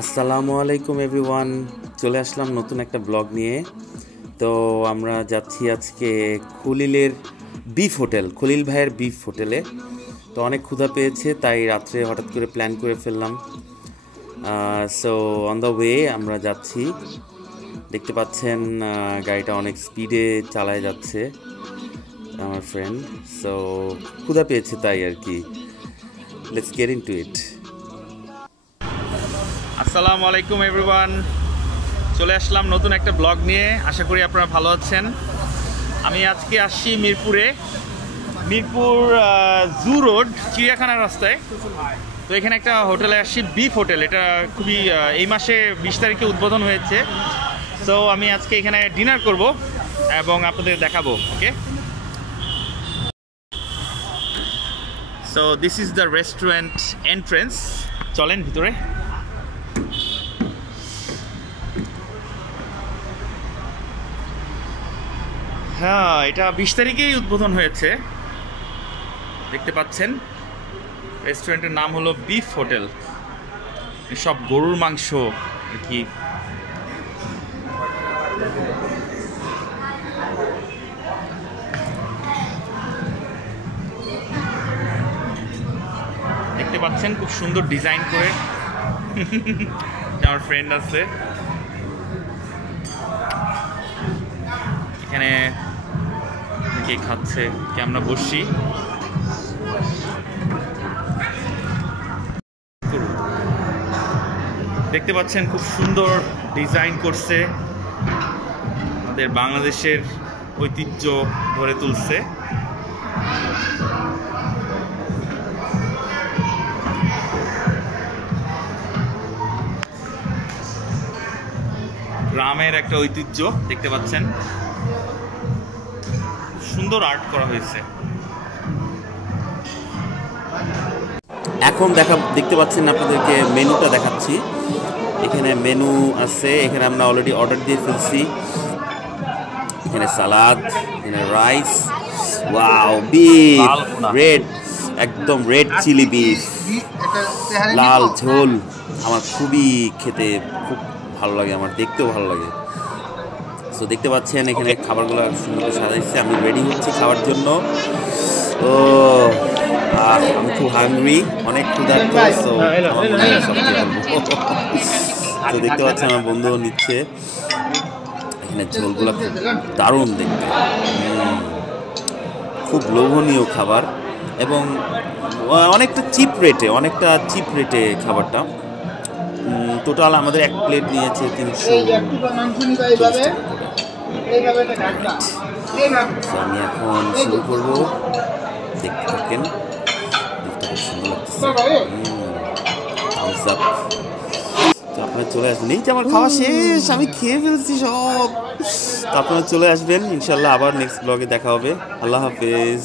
আসসালামু আলাইকুম এভরিওয়ান, চলে আসলাম নতুন একটা ব্লগ নিয়ে। তো আমরা যাচ্ছি আজকে খলিল ভাইয়ের বিফ হোটেলে। তো অনেক ক্ষুধা পেয়েছে, তাই রাত্রে হঠাৎ করে প্ল্যান করে ফেললাম। সো অন দ্য ওয়ে আমরা যাচ্ছি, দেখতে পাচ্ছেন গাড়িটা অনেক স্পিডে চালায় যাচ্ছে আমার ফ্রেন্ড। সো ক্ষুধা পেয়েছে তাই আর কি, লেটস গেট ইনটু ইট। আসসালামু আলাইকুম এভরিওয়ান, চলে আসলাম নতুন একটা ব্লগ নিয়ে। আশা করি আপনারা ভালো আছেন। আমি আজকে আসছি মিরপুর জু রোড চিড়িয়াখানার রাস্তায়। তো এখানে একটা হোটেলে আসছি, বিফ হোটেল। এটা খুবই এই মাসে 20 তারিখে উদ্বোধন হয়েছে। সো আমি আজকে এখানে ডিনার করব এবং আপনাদের দেখাবো। Okay, so this is the restaurant entrance. চলেন ভিতরে। হ্যাঁ, এটা 20 তারিখেই উদ্বোধন হয়েছে, দেখতে পাচ্ছেন। রেস্টুরেন্টের নাম হলো বিফ হোটেল। সব গরুর মাংস আর কি। দেখতে পাচ্ছেন খুব সুন্দর ডিজাইন করে। আমার ফ্রেন্ড আছে এখানে, কে খাচ্ছে, কে আমরা বসছি। দেখতে পাচ্ছেন খুব সুন্দর ডিজাইন করছে, আমাদের বাংলাদেশের ঐতিহ্য ধরে তুলছে। গ্রামের একটা ঐতিহ্য দেখতে পাচ্ছেন, সুন্দর আর্ট করা হয়েছে। এখন দেখতে পাচ্ছেন, আপনাদেরকে মেনুটা দেখাচ্ছি। এখানে মেনু আছে, এখানে আমরা অলরেডি অর্ডার দিয়ে ফেলছি। এখানে সালাদ, এখানে রাইস, ওয়াও, বিফ রেড, একদম রেড চিলি বিফ, লাল ঝোল। আমার খুবই খেতে খুব ভালো লাগে, আমার দেখতেও ভালো লাগে। সো দেখতে পাচ্ছেন এখানে খাবারগুলো সুন্দর করে সাজাইছে। আমি রেডি হচ্ছি খাওয়ার জন্য। তো আমি খুব হাংরি, অনেক ক্ষুধার্ত। সো আমার মনে হয় সবচেয়ে তো দেখতে পাচ্ছেন আমার বন্ধুও নিচ্ছে। এখানে ঝোলগুলো খুব দারুণ দেখতে, খুব লোভনীয় খাবার এবং অনেকটা চিপ রেটে খাবারটা। টোটাল আমাদের এক প্লেট নিয়েছে 340 টাকা করে। আমি এখন শুরু করবো, দেখতে থাকেন। খুব সুন্দর লাগতেছে। তো আপনারা চলে আসবেন। এই যে আমার খাওয়া শেষ, আমি খেয়ে ফেলছি সব। তো আপনারা চলে আসবেন ইনশাল্লাহ। আবার নেক্সট ব্লগে দেখা হবে। আল্লাহ হাফেজ।